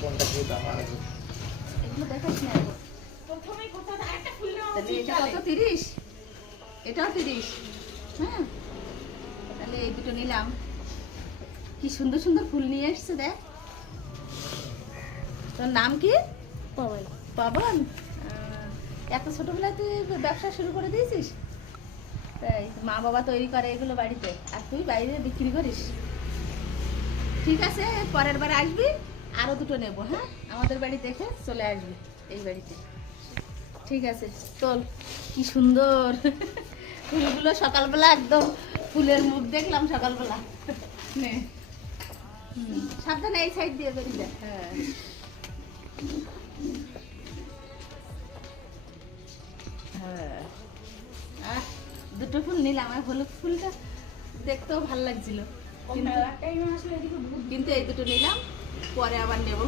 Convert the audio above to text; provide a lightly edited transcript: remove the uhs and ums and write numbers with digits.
কোনটা কি দাম আছে এগুলো দেখাস না প্রথমেই কোথা আরেকটা ফুল নাও তাহলে এটা কত 30 এটাও 30 হ্যাঁ তাহলে এই দুটো নিলাম কি সুন্দর সুন্দর ফুল নিয়ে এসেছে দেখ তোর নাম কি পাবন পাবন এত ছোটবেলায় তুই ব্যবসা শুরু করে দিয়েছিস তাই মা বাবা তৈরি করে এগুলো বাড়িতে আর তুই বাইরে বিক্রি করিস ঠিক আছে পরের বার আসবি আরো দুটো নেব হ্যাঁ আমাদের বাড়ি দেখে চলে আসবি এই বাড়িতে ঠিক আছে চল কি সুন্দর ফুলগুলো সকালবেলা একদম ফুলের মুখ দেখলাম সকালবেলা নে সাবধানে এই সাইড দিয়ে বেরিয়ে যা হ্যাঁ হ্যাঁ দুটো ফুল নিলাম আর হলুদ ফুলটা দেখতেও ভালো লাগছিল কিন্তু এই দুটো নিলাম পরে আবার নেবো